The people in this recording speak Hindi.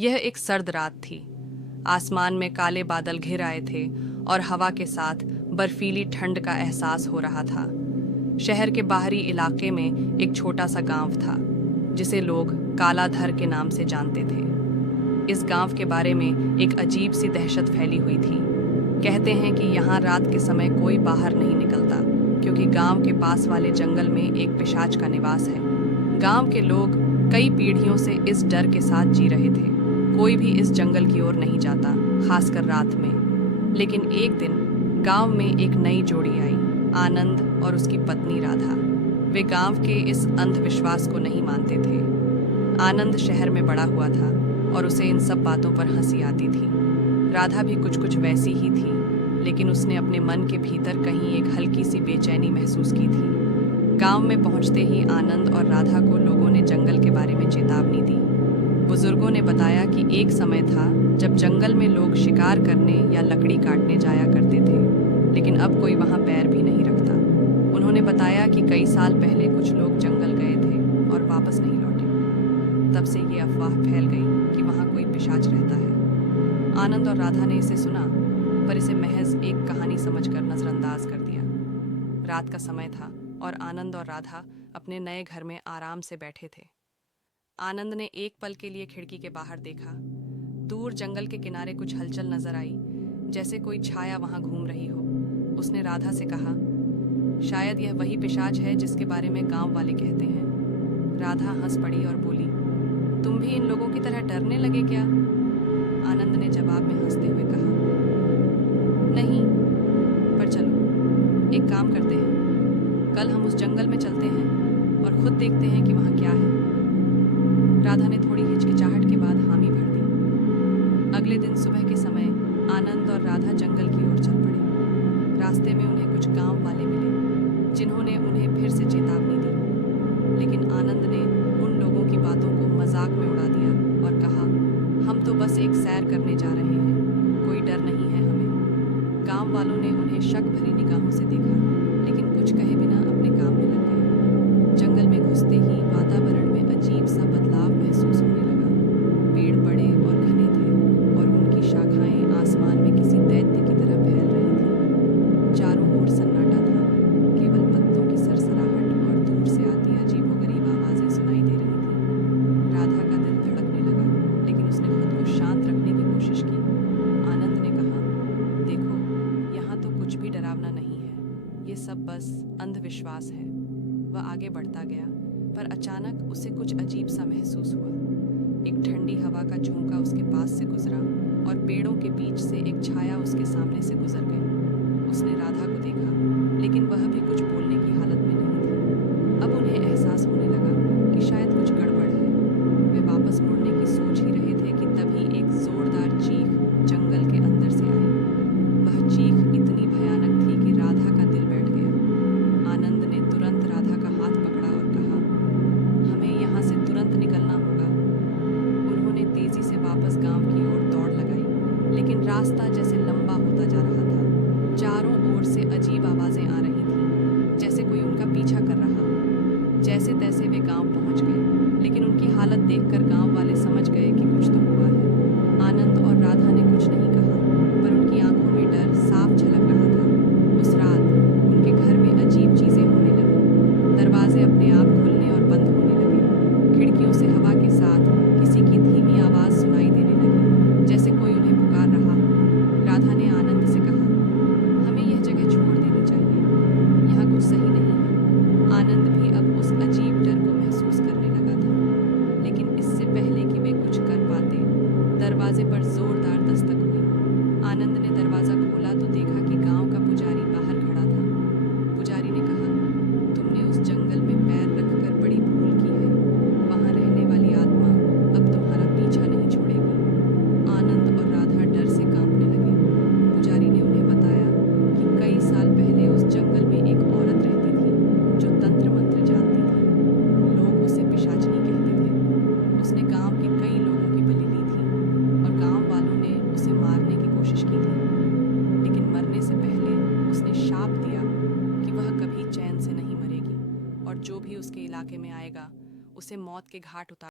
यह एक सर्द रात थी। आसमान में काले बादल घिर आए थे और हवा के साथ बर्फीली ठंड का एहसास हो रहा था। शहर के बाहरी इलाके में एक छोटा सा गांव था जिसे लोग कालाधर के नाम से जानते थे। इस गांव के बारे में एक अजीब सी दहशत फैली हुई थी। कहते हैं कि यहाँ रात के समय कोई बाहर नहीं निकलता क्योंकि गांव के पास वाले जंगल में एक पिशाच का निवास है। गांव के लोग कई पीढ़ियों से इस डर के साथ जी रहे थे। कोई भी इस जंगल की ओर नहीं जाता, खासकर रात में। लेकिन एक दिन गांव में एक नई जोड़ी आई, आनंद और उसकी पत्नी राधा। वे गांव के इस अंधविश्वास को नहीं मानते थे। आनंद शहर में बड़ा हुआ था और उसे इन सब बातों पर हंसी आती थी। राधा भी कुछ वैसी ही थी, लेकिन उसने अपने मन के भीतर कहीं एक हल्की सी बेचैनी महसूस की थी। गांव में पहुंचते ही आनंद और राधा को लोगों ने जंगल के बारे में चेतावनी दी। बुजुर्गों ने बताया कि एक समय था जब जंगल में लोग शिकार करने या लकड़ी काटने जाया करते थे, लेकिन अब कोई वहां पैर भी नहीं रखता। उन्होंने बताया कि कई साल पहले कुछ लोग जंगल गए थे और वापस नहीं लौटे। तब से ये अफवाह फैल गई कि वहां कोई पिशाच रहता है। आनंद और राधा ने इसे सुना, पर इसे महज एक कहानी समझकर नजरअंदाज कर दिया। रात का समय था और आनंद और राधा अपने नए घर में आराम से बैठे थे। आनंद ने एक पल के लिए खिड़की के बाहर देखा। दूर जंगल के किनारे कुछ हलचल नजर आई, जैसे कोई छाया वहां घूम रही हो। उसने राधा से कहा, शायद यह वही पिशाच है जिसके बारे में गांव वाले कहते हैं। राधा हंस पड़ी और बोली, तुम भी इन लोगों की तरह डरने लगे क्या? आनंद ने जवाब में हंसते हुए कहा, नहीं, पर चलो एक काम करते हैं, कल हम उस जंगल में चलते हैं और खुद देखते हैं कि वहां क्या है। राधा ने थोड़ी हिचकिचाहट के बाद हामी भर दी। अगले दिन सुबह के समय आनंद और राधा जंगल की ओर चल पड़े। रास्ते में उन्हें कुछ गांव वाले मिले जिन्होंने उन्हें फिर से चेतावनी दी, लेकिन आनंद ने उन लोगों की बातों को मजाक में उड़ा दिया और कहा, हम तो बस एक सैर करने जा रहे हैं, कोई डर नहीं है हमें। गांव वालों ने उन्हें शक भरी निगाहों से देखा, लेकिन कुछ कहे बिना अपने काम में लग गए। जंगल में घुसते ही वातावरण में अजीब सा बदलाव महसूस होने लगा। पेड़ बड़े और घने थे और उनकी शाखाएं आसमान में किसी दैत्य की तरह फैल रही थीं। चारों ओर सन्नाटा था, केवल पत्तों की सरसराहट और दूर से आती अजीबोगरीब आवाजें सुनाई दे रही थीं। राधा का दिल धड़कने लगा, लेकिन उसने खुद को शांत रखने की कोशिश की। आनंद ने कहा, देखो, यहाँ तो कुछ भी डरावना नहीं है, ये सब बस अंधविश्वास है। वह आगे बढ़ता गया, पर अचानक उसे कुछ अजीब सा महसूस हुआ। एक ठंडी हवा का झोंका उसके पास से गुजरा और पेड़ों के बीच से एक छाया उसके सामने से गुजर गई। उसने राधा को देखा, लेकिन वह भी कुछ बोलने की हालत में नहीं थी। अब उन्हें एहसास होने लगा कि शायद कुछ गड़बड़ है। वे वापस मुड़ने की सोच ही रहे थे कि तभी एक जोरदार चीख जंगल के अंदर से आई। वह चीख इतनी भयानक थी कि राधा का दिल बैठ गया। आनंद ने तुरंत राधा का हाथ पकड़ा और कहा, हमें यहाँ से तुरंत निकलना होगा। उन्होंने तेजी से वापस गांव की ओर दौड़ लगाई, लेकिन रास्ता जैसे लंबा होता जा रहा था। चारों ओर से अजीब आवाजें आ रही थीं, जैसे कोई उनका पीछा कर रहा हो। जैसे तैसे वे गांव पहुंच गए, लेकिन उनकी हालत देखकर गांव वाले समझ गए कि कुछ तो हुआ है। आनंद और राधा ने कुछ नहीं कहा, पर उनकी आंखों में डर साफ झलक रहा था। उस रात उनके घर में अजीब चीजें होने लगी। दरवाजे अपने आप खुलने और बंद होने लगे। खिड़कियों से हवा के साथ किसी की धीमी आवाज सुनाई देने लगी, जैसे कोई उन्हें पुकार रहा हो। राधा ने आनंद से कहा, हमें यह जगह छोड़ देनी चाहिए, यहाँ कुछ सही नहीं है। आनंद भी अब उस अजीब डर को महसूस करने लगा था, लेकिन इससे पहले कि वे कुछ कर पाते, दरवाजे पर जोरदार दस्तक हुई। आनंद ने दरवाजा खोला तो देखा कि गांव का पुजारी बाहर खड़ा था। पुजारी ने कहा, तुमने उस जंगल में पैर रखकर बड़ी भूल की है। वहां रहने वाली आत्मा अब तुम्हारा पीछा नहीं छोड़ेगी। आनंद और राधा डर से कांपने लगे। पुजारी ने उन्हें बताया कि कई साल पहले उस जंगल में एक औरत रहती थी जो तंत्र मंत्र जानती थी। लोग उसे पिशाचनी कहते थे। उसने गांव के कई लोगों की बलि ली थी और गांव वालों ने उसे मारने की कोशिश की थी, लेकिन मरने से पहले उसने शाप दिया कि वह कभी चैन से नहीं मरेगी और जो भी उसके इलाके में आएगा उसे मौत के घाट उतार